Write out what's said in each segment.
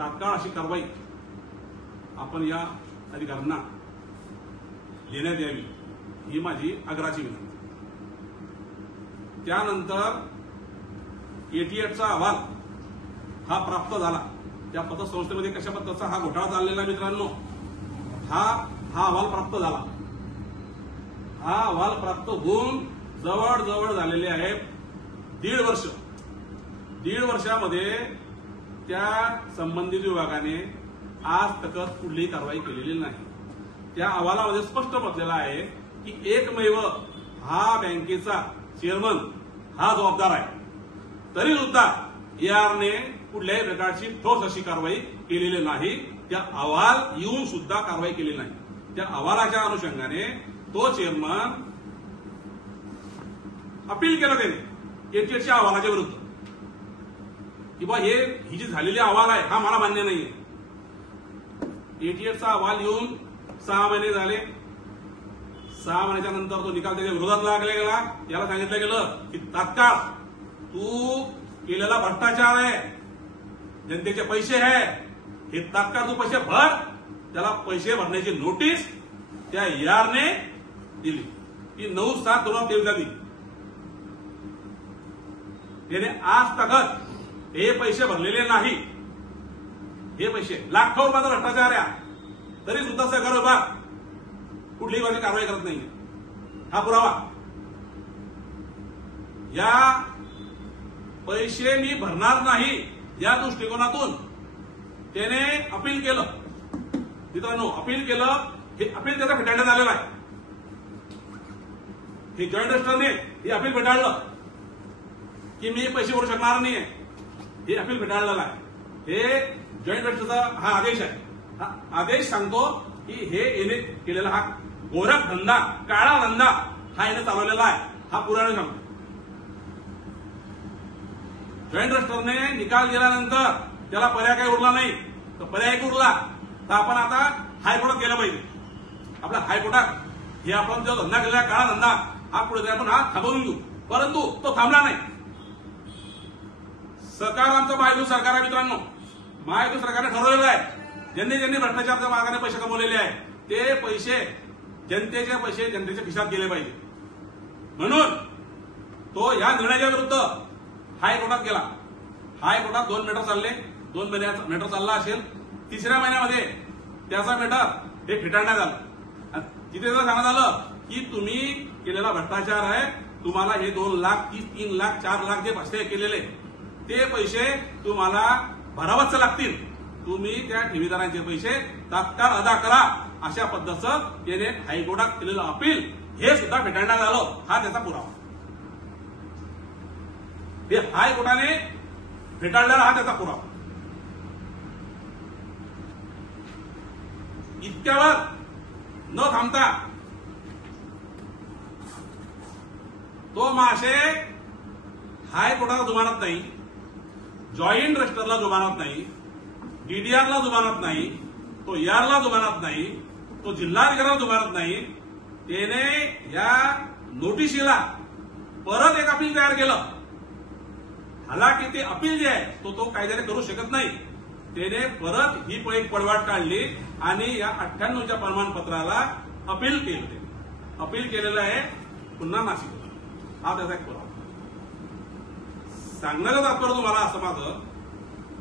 तात्काळ अशी कारवाई आपण या अधिकाऱ्यांना देण्यात यावी ही माझी आग्रहाची विनंती। त्यानंतर एटीएटचा अहवाल हा प्राप्त झाला। त्या पतसंस्थेमध्ये कशा पद्धतीचा हा घोटाळा चाललेला मित्रांनो, हा अहवाल प्राप्त झाला। हा अहवाल प्राप्त होऊन जवळजवळ झालेले आहेत 1.5 वर्ष। 1.5 वर्षामध्ये त्या संबंधित विभागाने आज तक कुठलीही कारवाई केलेली नाही। त्या अहवालामध्ये स्पष्ट म्हटलेलं आहे की एकमेव हा बँकेचा चेअरमन हा जबाबदार आहे, तरी सुद्धा एआरने कुठल्याही प्रकारची ठोस अशी कारवाई केलेली नाही। त्या अहवाल येऊन सुद्धा कारवाई केली नाही। त्या अहवालाच्या अनुषंगाने तो चेअरमन अपील केलं त्याने एटीएटच्या अहवालाच्या विरुद्ध की बा ही जी झालेली अहवाल आहे हा मला मान्य नाहीये। एटीएटचा अहवाल येऊन 6 महिने झाले। 6 महिन्याच्या नंतर तो निकाल त्याच्या विरोधात लागला गेला। याला सांगितलं गेलं की तात्काळ तू केलेला भ्रष्टाचार आहे, जनतेचे पैसे आहे, हे तात्काळ तू पैसे भर। त्याला पैसे भरण्याची नोटीस त्या एआरने दिली ती 9/7/2023 दिली। त्याने आज तक हे पैसे भरलेले नाही। हे पैसे लाखो रुपयाचा भ्रष्टाचार आहे, तरी सुद्धा सहकार विभाग कुठलीही बाजू कारवाई करत नाही। हा पुरावा, या पैसे मी भरणार नाही या दृष्टिकोनातून त्याने अपील केलं। मित्रांनो, अपील केलं, हे अपील त्याचा फेटाळण्यात आलेलं आहे। हे जॉईंट रजिस्टरने हे अपील फेटाळलं की मी पैसे भरू शकणार नाहीये, हे अपील फेटाळलेलं आहे। हे जॉईंट रजिस्टरचा हा आदेश आहे। हा आदेश सांगतो की हे येणे केलेला हा गोरख धंदा, काळा धंदा हा याने चालवलेला आहे, हा पुरावे सांगतो। जॉईंट रजिस्टरने निकाल दिल्यानंतर त्याला पर्याय काही उरला नाही, तर पर्याय उरला तर आपण आता हायकोर्टात गेलं पाहिजे। आपल्या हायकोर्टात हे आपण जो धंदा केलेला काळा धंदा हा पुढे आपण हा थांबवून घेऊ, परंतु तो थांबला नाही। सरकार आमचं महायुती सरकार आहे मित्रांनो। महायुती सरकारने ठरवलेलं आहे ज्यांनी भ्रष्टाचाराच्या मार्गाने पैसे कमवलेले आहेत ते पैसे जनतेचे पैसे जनतेच्या खिशात गेले पाहिजे। म्हणून तो या निर्णयाच्या विरुद्ध हायकोर्टात गेला। हायकोर्टात 2 मॅटर चालले, 2 महिन्याचा मॅटर चालला असेल। 3ऱ्या महिन्यामध्ये त्याचा मॅटर हे फेटाळण्यात आलं। तिथे जर सांगण्यात आलं की तुम्ही केलेला भ्रष्टाचार आहे, तुम्हाला हे 2 लाख 3 लाख 4 लाख जे पैसे केलेले ते पैसे तुम्हाला भरावंच लागतील, तुम्ही त्या ठेवीदारांचे पैसे तात्काळ अदा करा, अशा पद्धतीचं त्याने हायकोर्टात केलेलं अपील हे सुद्धा फेटाळण्यात आलं। हा त्याचा पुरावा, हे हायकोर्टाने फेटाळलेला हा त्याचा पुरावा। इतक्यावर न थांबता तो मासे हायकोर्टाला जुमानत नाही, जॉईंट रजिस्टरला जुमानत नाही, डीडीआरला जुमानत नाही, तो एआरला जुमानत नाही, तो जिल्हाधिकाऱ्याला जुमानत नाही। त्याने या नोटिशीला परत एक अपील तयार केलं। हालाकी ते अपील जे आहे तो कायद्याने करू शकत नाही। त्याने परत ही एक पळवाट काढली आणि या 98च्या प्रमाणपत्राला अपील केलं। अपील केलेलं आहे पुन्हा नाशिकला। हा त्याचा एक पुरावा। सांगण्याचं तात्पर्य तुम्हाला असं माझं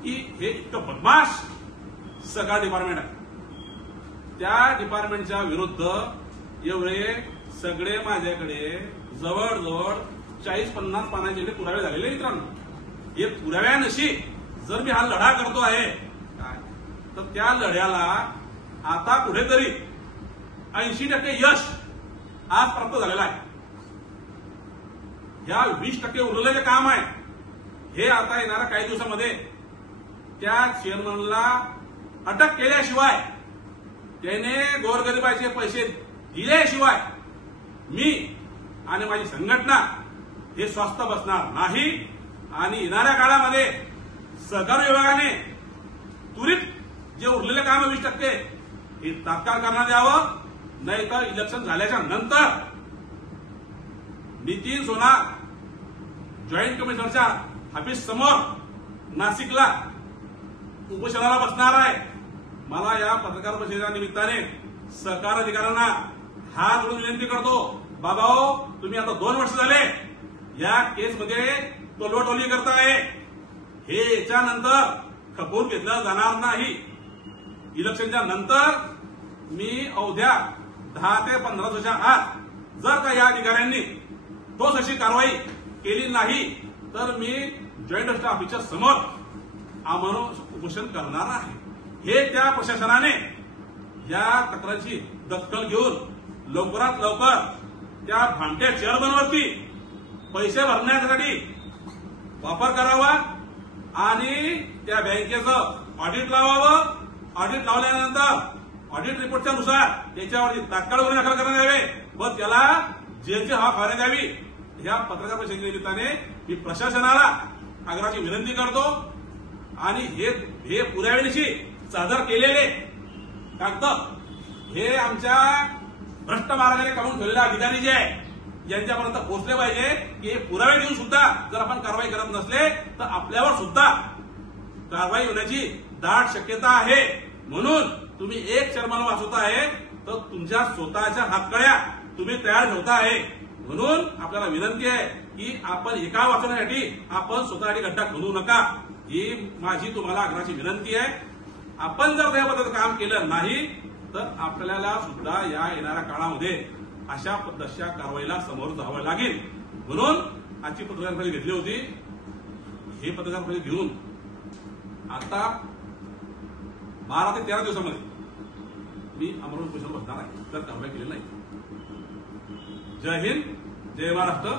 की हे इतकं बदमाश सहकार डिपार्टमेंट आहे, त्या डिपार्टमेंटच्या विरुद्ध एवढे सगळे माझ्याकडे जवळजवळ 40-50 पानांचे पुरावे झालेले मित्रांनो। हे पुराव्यानशी जर मी हा लढा करतो आहे तर त्या लढ्याला आता कुठेतरी 80% यश आज प्राप्त झालेलं आहे। या 20% उरलेलं जे काम आहे हे आता येणाऱ्या काही दिवसामध्ये त्या चेअरमनला अटक केल्याशिवाय, त्याने गोरगरिबाचे पैसे दिल्याशिवाय मी आणि माझी संघटना हे स्वस्थ बसणार नाही। आणि येणाऱ्या काळामध्ये सहकार विभागाने त्वरित जे उरलेले काम 20% हे तात्काळ करण्यात यावं, नाहीतर इलेक्शन झाल्याच्या नंतर नितीन सोनार जॉईंट कमिशनरच्या ऑफिस समोर नाशिकला उपोषणाला बसणार आहे. मला या पत्रकार परिषदेच्या निमित्ताने सहकार अधिकाऱ्यांना हात जोडून विनंती करतो, बाबाओ तुम्ही आता 2 वर्ष झाले या केसमध्ये टोलवाटोली करताय. हे याच्यानंतर खपवून घेतलं जाणार नाही. इलेक्शनच्या नंतर मी अवघ्या 10 ते 15 दिवसाच्या आत जर का या अधिकाऱ्यांनी ठोस अशी कारवाई केली नाही तर मी जॉईंट रजिस्टर ऑफिसच्या समोर आमरण उपोषण करणार आहे. हे त्या प्रशासनाने या तक्रारीची दखल घेऊन लवकरात लवकर त्या भामट्या चेअरमनवरती पैसे भरण्यासाठी वापर करावा आणि त्या बँकेचं ऑडिट लावावं. ऑडिट लावल्यानंतर ऑडिट रिपोर्टच्या नुसार त्याच्यावरती तात्काळ गुन्हे दाखल करण्यात यावे व त्याला जेलची हवा खावण्यात यावी. या पत्रकार परिषदेच्या निमित्ताने मी प्रशासनाला आग्रहाची विनंती करतो आणि हे पुराव्यानिशी सादर केलेले कागद हे आमच्या भ्रष्ट मार्गाने कमवून ठेवलेले अधिकारी जे आहे यांच्यापर्यंत पोहोचले पाहिजे की हे पुरावे देऊन सुद्धा जर आपण कारवाई करत नसले तर आपल्यावर सुद्धा कारवाई होण्याची दाट शक्यता आहे. म्हणून तुम्ही एक चेअरमन वाचवता आहे तर तुमच्या स्वतःच्या हातकड्या तुम्ही तयार ठेवता आहे. म्हणून आपल्याला विनंती आहे की आपण एका वाचवण्यासाठी आपण स्वतःसाठी गड्डा खोदू नका. ही माझी तुम्हाला आग्रहाची विनंती आहे. आपण जर त्या पद्धतीचं काम केलं नाही तर आपल्याला सुद्धा या येणाऱ्या काळामध्ये अशा पद्धतीच्या कारवाईला समोर जावं लागेल. म्हणून आजची पत्रकार परिषद घेतली होती. हे पत्रकार परिषद घेऊन आता 12 ते 13 दिवसामध्ये मी आमरण उपोषण बसणार आहे जर कारवाई केली नाही. जय हिंद, जय महाराष्ट्र.